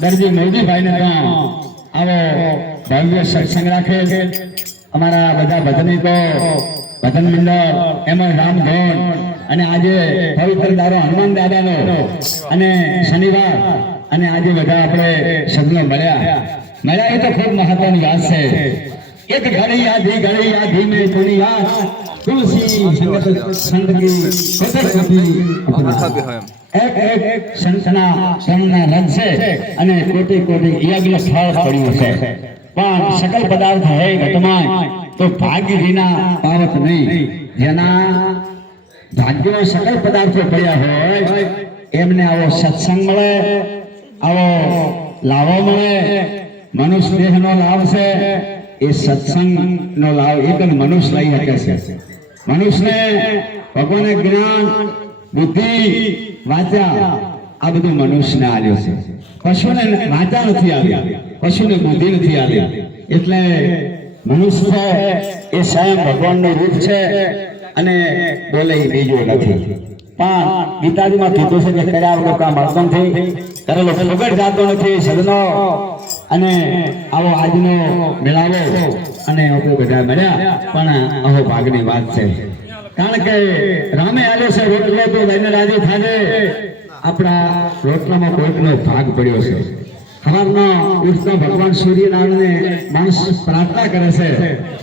દરજી મોદીભાઈને પણ આવો ભવ્ય સત્સંગ રાખે છે. અમારા બધા ભજનીકો, ભજન મંડળ, એમાં રામધોન અને આજે પવિત્ર દારો હનુમાન દાદાનો અને શનિવાર અને આજે બધા આપણે સદનો મળ્યા. મળ્યા એ તો ખૂબ મહત્વની વાત છે. એક ઘડી આધી ઘડી આધી મેં દુનિયા તુલસી, સંગત સંગી કોતર એક એક શરણના રંગ છે અને કોટી કોટી યજ્ઞ સ્થળ પડ્યું છે પણ સકલ પદાર્થ હે ઘટમાં તો ભાગ્ય વિના પાવત નહીં. જેના ભાગ્યમાં સકલ પદાર્થો પડ્યા હોય, એમને આવો સત્સંગ મળે, આવો લાવો મળે મનુષ્ય દેહનો લાભ છે, એ સત્સંગનો લાભ એક જ મનુષ્ય લઈ શકે છે. મનુષ્યને ભગવાને જ્ઞાન બુદ્ધિ વાચા આ બધું મનુષ્યને આવ્યો છે. પશુને વાચા નથી આવ્યા, પશુને બુદ્ધિ નથી આવ્યા. એટલે મનુષ્ય એ સ્વયં ભગવાનનું રૂપ છે અને બોલે બીજો નથી. પણ ગીતાજીમાં કીધું છે કે કર્યા વગર કામ અર્પણ થઈ, કરેલો ફગડ જાતો નથી, સદનો. અને આવો આજનો મેળાવો અને આપણે બધા મળ્યા, પણ અહો ભાગની વાત છે. કારણ કે રામે આલે છે રોટલો તો લઈને રાજી થાજે. આપણા રોટલામાં કોઈકનો ભાગ પડ્યો છે. સવારના ભગવાન સૂર્યનારાયણને માણસ પ્રાર્થના કરે છે.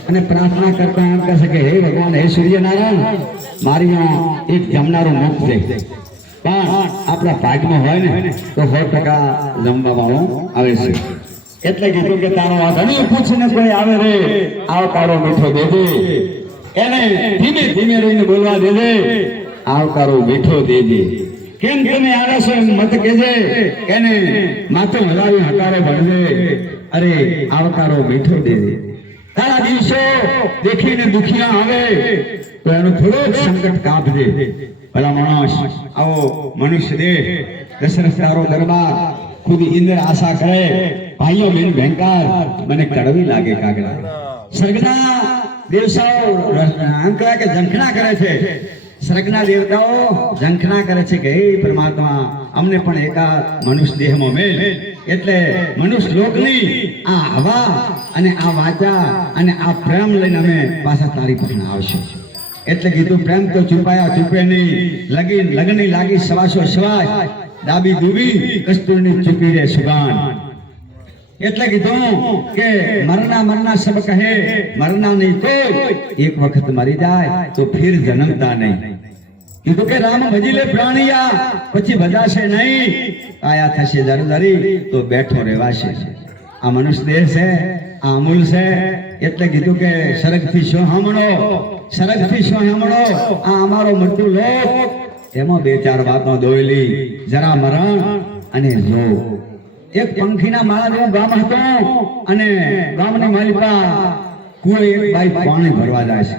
અને પ્રાર્થના કરતા એમ કહે છે કે, હે ભગવાન, હે સૂર્યનારાયણ, મારી એક જમનારું મુખ છે. પણ આપણા ભાગમાં હોય ને, તો સો ટકા જમવામાં આવે છે. એટલે કીધું કે, તારો વાત ઘણી પૂછીને કોઈ આવે રે. આવ તારો મીઠો દેજે એને ધીમે ધીમે રહીને બોલવા દેજે. આવકારો મીઠો દેજે. કેમ તમે એમ મત કેજે એને માથે હલાવી હકારે ભણજે. અરે, આવકારો મીઠો દેજે તારા દિવસો દેખીને દુખિયા આવે, તો એનો થોડોક સંકટ કાપજે. ભલા માણસ, આવો મનુષ્ય દેહ, દશરથ તારો દરબાર, ખુદ ઇન્દ્ર આશા કરે. ભાઈઓ બેન ભયંકર મને કડવી લાગે કાગડા. સ્વર્ગના દેવતાઓ આમ કે ઝંખના કરે છે. સ્વર્ગના દેવતાઓ ઝંખના કરે છે કે, હે પરમાત્મા, અમને પણ એકાદ મનુષ્ય દેહમાં મેળ એટલે મનુષ્ય લોકની આ હવા અને આ વાચા અને આ પ્રેમ લઈને અમે પાછા તારી પાસે આવશું. એટલે કીધું, પ્રેમ તો છુપાયા છુપે નહીં. લગી લગની લાગી સવાસો સવાસ ડાબી ડૂબી કસ્તુરની ચૂકી રે સુગાન. એટલે કીધું કે મરના મરના સબ કહે મરના નહીં તો એક વખત મરી જાય તો ફિર જન્મતા નહીં. કીધું કે રામ ભજી લે પ્રાણીયા, પછી ભજાશે નહીં. આયા થશે જરદરી તો બેઠો રહેવાશે. આ મનુષ્ય દેહ છે, આ અમૂલ છે. એટલે કીધું કે સરગથી શું હમણો સરગથી શું હમણો આ અમારો મૃત્યુ લોક. એમાં બે ચાર વાતો દોયલી. જરા મરણ અને જો. એક પંખીના માળાનું ગામ હતું અને ગામની માલિકા કુએ એક બાઈ પાણી ભરવા જાય છે.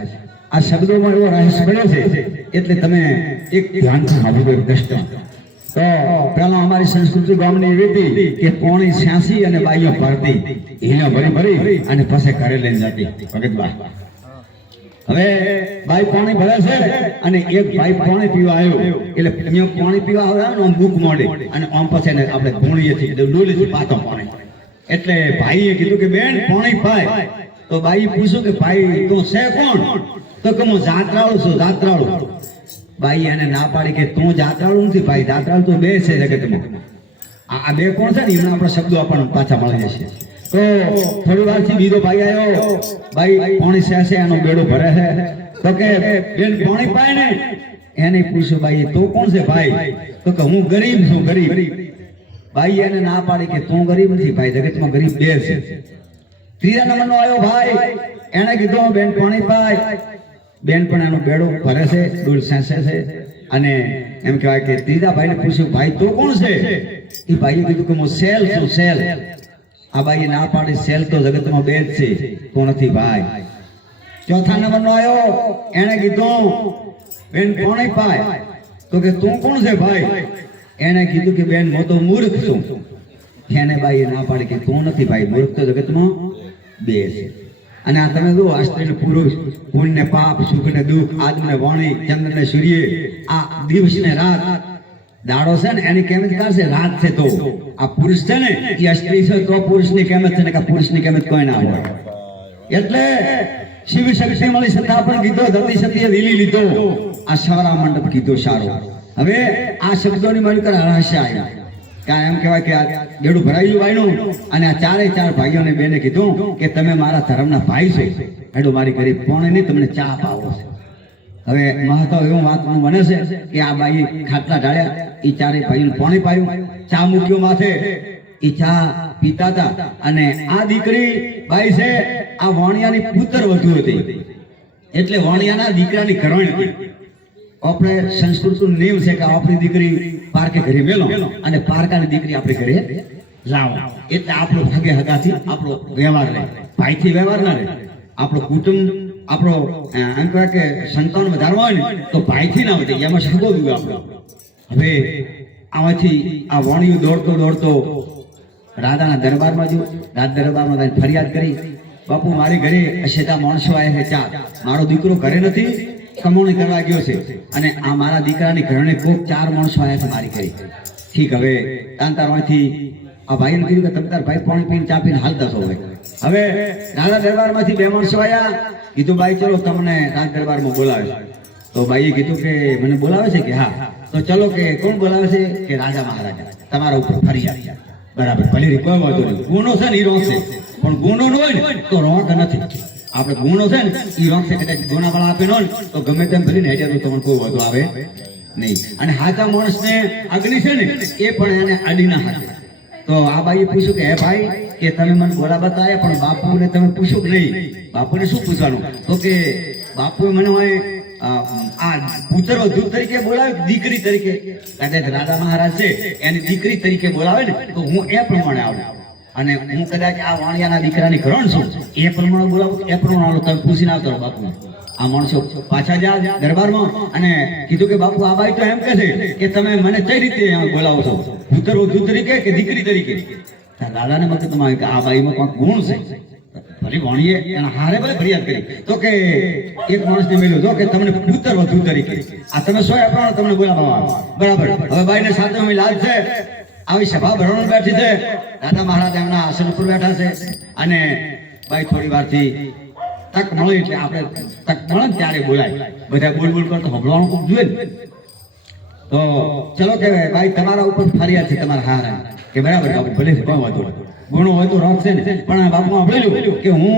આ શબ્દોમાં એવો રહસ્ય પડ્યો છે એટલે તમે એક ધ્યાનથી સાંભળો એક દ્રષ્ટાંત તો પેલા અમારી સંસ્કૃતિ ગામની એવી હતી કે પોણી છ્યાસી અને બાઈઓ ભરતી. હીનો ભરી ભરી અને પછી ઘરે લઈને જતી. ભગતબા. હવે ભાઈ પાણી ભરે છે અને એક ભાઈ પાણી પીવા આવ્યો. એટલે પાણી પીવા આવે ને આમ બુક મોડે. અને આમ પછી આપણે ડોલી ડોલીથી પાતો પાણી. એટલે ભાઈએ કીધું કે, બેન, પાણી પાય. તો ભાઈ પૂછ્યું કે, ભાઈ, તું છે કોણ? તો કે, હું જાત્રાળુ છું, જાત્રાળુ. ભાઈ એને ના પાડી કે, તું જાત્રાળુ નથી, ભાઈ, જાત્રાળુ તો બે છે જગતમાં. આ બે કોણ છે ને? એમના આપણા શબ્દો આપણને પાછા મળી જશે તો થોડી વારથી બીજો ભાઈ આવ્યો. ભાઈ પાણી સેસે, એનો બેડો ભરે છે. તો કે, બેન, પાણી પાય ને. એને પૂછ્યું, ભાઈ, તું કોણ છે, ભાઈ? તો કે, હું ગરીબ છું, ગરીબ. ભાઈ એને ના પાડી કે, તું ગરીબ નથી, ભાઈ, જગતમાં ગરીબ બે છે. ત્રીજા નંબરનો આવ્યો ભાઈ. એને કીધું, બેન, પાણી પાય. બેન પણ એનો બેડો ભરે છે દૂર સેસે છે. અને એમ કહેવાય કે ત્રીજા ભાઈને પૂછ્યું, ભાઈ, તો કોણ છે? એ ભાઈએ કીધું કે, હું સેલ છું, સેલ. આ બાઈએ ના પાડી સેલ તો જગતમાં બે જ છે. કોણથી ભાઈ? ચોથા નંબરનો આવ્યો એણે કીધું, બેન કોણે પાય? તો કે, તું કોણ છે ભાઈ? એણે કીધું કે, બેન, હું તો મૂર્ખ છું. એને બાઈએ ના પાડી કે, તું નથી ભાઈ, મૂર્ખ તો જગતમાં બે છે. અને આ તમે જુઓ આશ્ચર્ય ને પુરુષ પુણ્ય ને પાપ સુખ ને દુઃખ આદમ ને વાણી ચંદ્ર ને સૂર્ય, આ દિવસ ને રાત દાડો છે ને, એની કેમત કાઢશે રાત છે તો. આ પુરુષ છે ને એ સ્ત્રી છે, તો પુરુષની કેમત છે ને કે પુરુષની કેમત કોઈ ના હોય. એટલે શિવ શક્તિ મળી સત્તા પણ કીધો, ધરતી સતીએ લીલી લીધો. આ સવરા મંડપ કીધો સારો. હવે આ શબ્દોની મારી કર રહસ્ય આવ્યા. કે એમ કહેવાય કે આ બેડું ભરાયું વાયણું અને આ ચારે ચાર ભાઈઓને બેને કીધું કે તમે મારા ધર્મના ભાઈ છો. એડું મારી ઘરે પણ નહીં તમને ચા પાવો. હવે મહત્વ એવું વાત બને છે કે આ બાઈ ખાટલા ઢાળ્યા એ ચારે ભાઈ પાણી પાયું ચા મૂક્યો માથે. એ ચા પીતા હતા અને આ દીકરી બાઈ છે, આ વાણિયાની પુત્ર વધુ હતી. એટલે વાણિયાના દીકરાની ઘરવાણી હતી. આપણે સંસ્કૃતનું નિયમ છે કે આપણી દીકરી પારકે ઘરે મેલો અને પારકાની દીકરી આપણે ઘરે લાવો. એટલે આપણો ભાગે હગાથી આપણો વ્યવહાર રહે. ભાઈથી વ્યવહાર ના રહે. આપણો કુટુંબ આપણો એમ કહેવાય કે સંતાન વધારવા હોય ને, તો ભાઈથી ના વધે, એમાં સગો દુવે આપણો. હવે આમાંથી આ વાણિયું દોડતો દોડતો રાધાના દરબારમાં જો રાજ દરબારમાં તારી ફરિયાદ કરી, બાપુ, મારી ઘરે અશેતા માણસો આવ્યા છે ચા મારો દીકરો ઘરે નથી કમાણી કરવા ગયો છે. અને આ મારા દીકરાની ઘરને કોક ચાર માણસો આવ્યા છે મારી ઘરે. ઠીક, હવે તાંતારમાંથી આ ભાઈને કીધું કે તમે તાર ભાઈ પાણી પીને ચા પીને હાલતા છો હવે. હવે રાજા દરબારમાંથી બે માણસો આવ્યા કીધું, ભાઈ, ચલો તમને રાજ દરબારમાં બોલાવે તો ભાઈએ કીધું કે, મને બોલાવે છે કે? હા. તો ચલો કે, કોણ બોલાવે છે? કે, રાજા મહારાજા. તમારા ઉપર ફરિયાદ. બરાબર, ભલે કોઈ વાંધો નહીં. ગુનો છે ને એ રોંગ છે. પણ ગુનો ન હોય ને, તો રોંગ નથી. આપણે ગુનો છે ને એ રોંગ છે કદાચ ગુના વાળા આપે ન તો ગમે તેમ ભરીને હેડ્યા તો તમને કોઈ વાંધો આવે નહીં. અને હાચા માણસને અગ્નિ છે ને, એ પણ એને અડી ના હાથે. તો આ બાઈએ પૂછ્યું કે, હે ભાઈ, કે તમે મને ગોળા બતાવ્યા પણ બાપુને તમે પૂછ્યું કે નહીં? બાપુને શું પૂછવાનું? તો કે, બાપુએ મને હોય આ પુત્ર દૂધ તરીકે બોલાવે દીકરી તરીકે? કદાચ રાજા મહારાજ છે, એની દીકરી તરીકે બોલાવે ને, તો હું એ પ્રમાણે આવું અને હું કદાચ આ વાણિયાના દીકરાની ઘરણ છું, એ પ્રમાણે બોલાવું, એ પ્રમાણે. તમે પૂછીને આવતો રહો બાપુ આ માણસો પાછા જા દરબારમાં અને કીધું કે, બાપુ, આ બાઈ તો એમ કહે છે કે તમે મને કઈ રીતે બોલાવો છો? પુત્ર વધુ તરીકે કે દીકરી તરીકે? દાદાને મતલબ તમારે કે આ બાઈમાં કોઈક ગુણ છે. ભલે ભણીએ અને હારે ભલે ફરિયાદ કરી. તો કે એક માણસને મળ્યો તો કે તમને પુત્ર વધુ તરીકે. આ તમે સો અપરાણ તમને બોલાવવા આવે. બરાબર. હવે બાઈને સાથે અમે લાજ છે. આવી સભા ભરવાનું બેઠી છે. દાદા મહારાજ એમના આસન ઉપર બેઠા છે. અને બાઈ થોડી વારથી તક મળે એટલે આપણે તક મળે ને ત્યારે બોલાય. બધા બોલ બોલ કરતો હમણાં કોક જોઈએ ને. તો ચલો કે ભાઈ, તમારા ઉપર ફરિયાદ છે તમારા હારા કે બરાબર ભલે કોઈ વાંધો ગુણો હોય તો રોકશે ને. પણ બાપુ સાંભળેલું કે હું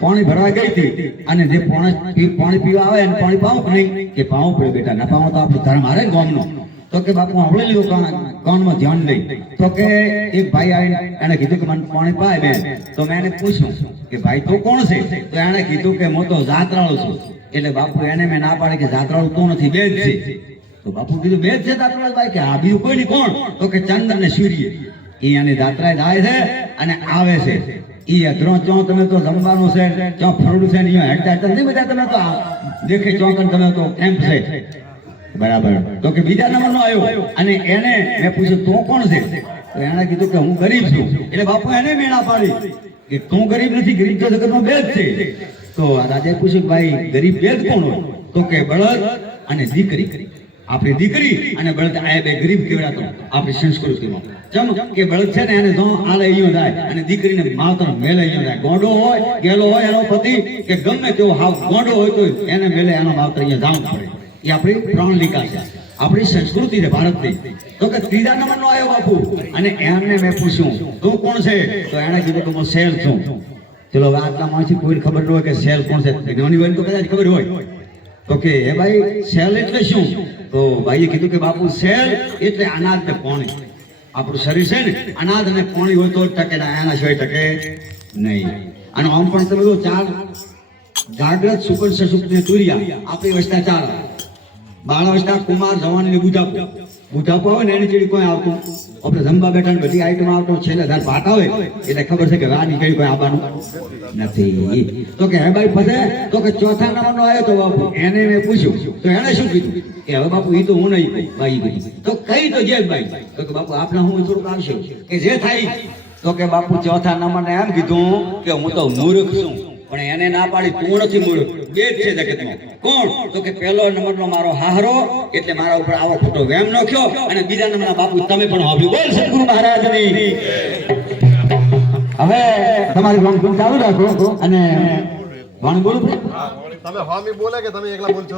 પાણી ભરવા ગઈ હતી અને જે પાણી પાણી પીવા આવે એને પાણી પાવું નહીં? કે પાવું પડે બેટા, ના પાવું તો આપણું ધર્મ હારે ને ગામનું. તો કે બાપુ સાંભળેલું કાણ કાનમાં ધ્યાન નહીં. તો કે એક ભાઈ આવીને એને કીધું કે મને પાણી પાય બેન. તો મેં એને પૂછ્યું કે ભાઈ તો કોણ છે? તો એને કીધું કે હું તો જાત્રાળુ છું. એટલે બાપુ એને મેં ના પાડે કે જાત્રાળુ તો નથી બે જ છે. તો બાપુ કીધું બે જ છે દાતરાજ ભાઈ કે આ બીજું કોઈ કોણ? તો કે ચંદ્ર ને સૂર્ય. એ આની દાતરાય જાય છે અને આવે છે. ઈ અધરો ચો તમે તો જમવાનું છે, ચો ફરડું છે ને હેડતા હેડતા નહીં બધા તમે તો દેખે ચો તમે તો કેમ્પ છે. બરાબર. તો કે બીજા નંબરનો આવ્યો. અને એને મેં પૂછ્યું, તું કોણ છે? તો એને કીધું કે, હું ગરીબ છું. એટલે બાપુ એને મેળા પાડી કે, તું ગરીબ નથી, ગરીબ તો જગતમાં બે જ છે. તો રાજાએ પૂછ્યું ભાઈ, ગરીબ જ કોણ હોય? તો કે, બળદ અને દીકરી. આપણી દીકરી અને બળદ, આ બે ગરીબ કેવડાતો આપણી સંસ્કૃતિમાં. ચમ કે બળદ છે ને, એને જો આલે અહીંયા જાય અને દીકરીને માત્ર મેલે અહીંયા જાય. ગોંડો હોય, ગેલો હોય, એનો પતિ, કે ગમે તેવો હાવ ગોંડો હોય, તો એને મેલે એનો માત્ર અહીંયા જવું પડે. એ આપણી પ્રણલિકા છે. આપણી સંસ્કૃતિ છે ભારતની. તો કે ત્રીજા નંબરનો આવ્યો બાપુ. અને એમને મેં પૂછ્યું, તું કોણ છે? તો એણે કીધું કે હું શેર છું. ચલો આટલા માણસથી કોઈ ખબર ન હોય કે સેલ કોણ છે. નાની બહેન તો કદાચ ખબર હોય. તો કે હે ભાઈ શેર એટલે શું? તો ભાઈએ કીધું કે, બાપુ શેર એટલે અનાજ ને પાણી. આપણું શરીર છે ને, અનાજ અને પાણી હોય તો ટકે, ને, એના સિવાય ટકે નહીં. અને આમ પણ તમે ચાર જાગ્રત સુપર સસુપ્ત ને તુરિયા, આપણી વસ્તા ચાર. આવે. કુમાર જવાન ને બુધાપો બુઢાપો આવે ને એની જેડી કોઈ આવતું આપણે જમવા બેઠા બધી આઈટમ આવતો, છેલ્લે ધાર ભાત આવે, એટલે ખબર છે કે રા નીકળી કોઈ આવવાનું નથી. તો કે હે ભાઈ ફતે તો કે ચોથા નંબરનો આવ્યો તો બાપુ. એને મેં પૂછ્યું. તો એને શું કીધું? કે હવે બાપુ એ તો હું નહીં ભાઈ કીધું. તો કઈ તો જે ભાઈ. તો કે બાપુ આપણા હું થોડુંક આવશે. કે જે થાય તો કે બાપુ, ચોથા નંબરને એમ કીધું કે હું તો મૂર્ખ છું. પણ એને ના પાડી તું નથી મળ્યો. બે જ છે જગતમાં. કોણ? તો કે પહેલો નંબરનો મારો હારો એટલે મારા ઉપર આવો ખોટો વેમ નખ્યો અને બીજા નંબરના બાપુ તમે પણ હોભ્યું બોલ સદગુરુ મહારાજની હવે તમારી વાણી ચાલુ રાખો અને વાણી તમે હોમી બોલે કે તમે એકલા બોલશો?